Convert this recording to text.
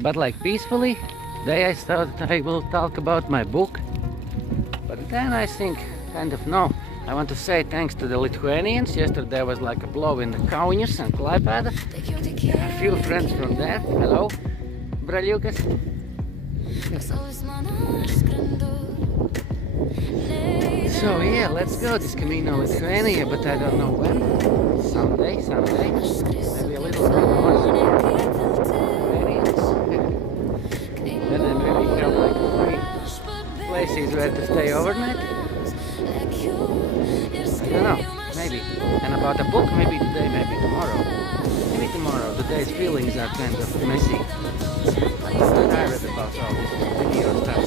but like peacefully. Today I thought I will talk about my book, but then I think kind of no. I want to say thanks to the Lithuanians. Yesterday was like a blow in the Kaunas and Klaipėda. A few friends from there. Hello, braliukas. So yeah, let's go. This Camino Lithuania, but I don't know when. Someday. Maybe a little bit more Lithuanians. Then I maybe have like 3 places where to stay overnight. I don't know, maybe. And about the book, maybe today, maybe tomorrow. Maybe tomorrow. Today's feelings are kind of messy. I'm tired about all this video stuff.